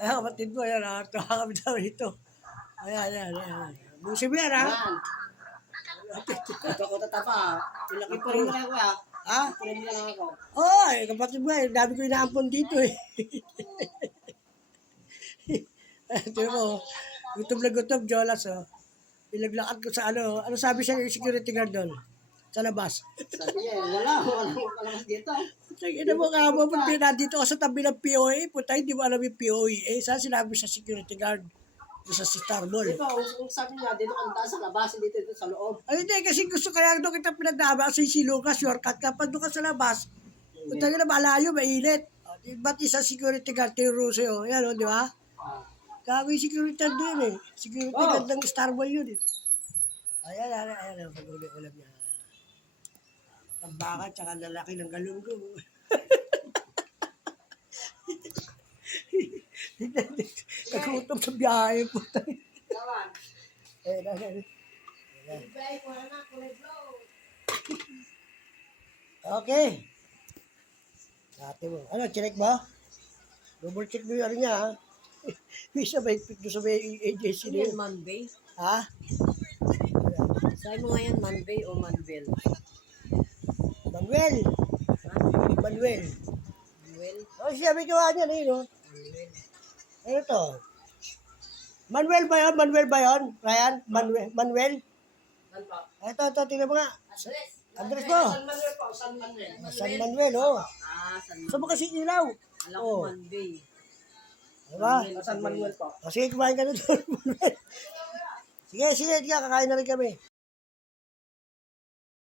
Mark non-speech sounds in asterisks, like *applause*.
Ay, kapatid ko, ayan, ha. Tawa kami *laughs* daw ito. Ayan, ayan, ayan. Busi mo yan, ha? Yan. Ito ko tatapa. Ilaki pa rin lang ako ah. Ha? Pa rin lang ako. Oo, eh, kapatid mo, eh. Dami ko inaampon dito, eh. *laughs* Ito mo, gutom na gutom, Jolas, oh. Ilaglakad ko sa ano, ano sabi siya yung security guard doon? Sa labas. Sabi niya, wala. Wala ko kalamas dito. Ina mo nga mo, pag nandito ka sa tabi ng POA, puta, hindi mo alam yung POA. Eh, saan sinabi sa security guard? Sa Star Mall. Dito, kung sabi niya, dito ka daan sa labas, dito dito sa loob. Ay, hindi, kasi gusto kaya doon kita pinagdama kasi si Lucas, shortcut ka. Pag doon ka sa labas, punta na malayo, mainit. Di- Ba't isa security guard Russo yun? Yan, o, di ba? Ah. Kami security guard din eh. Security Oh. guard ng Star Mall yun eh. Ayan, ayan, ayan, ayan, pag-uli-ulam niya. Ang baka, tsaka lalaki ng galunggong. Nagutom sa biyahe po tayo. Kawan. Eh, eh, eh. Okay. Ate mo. Ano, check ba? Double check mo yung ano niya, ha? Yung sa may, yung sa may agency Ano niya. yan, Manbay? Ha? Sabi mo nga yan, Manbay o Manvel? Manuel. Manuel. Manuel? Oh, siya may gawa niya na yun, oh. Manuel. Ano to? Manuel ba yun? Manuel ba yun? Ryan? Manuel? Manuel? Ito, ito, tingnan mo nga. Andres! Andres mo. San Manuel po, San Manuel. San Manuel, oh. Ah, San Saan mo kasi ilaw? Alam ko Oh. Manbay. Diba? San Manuel po. Sige, kumain ka na doon. *laughs* sige, sige, sige, kakain na rin kami.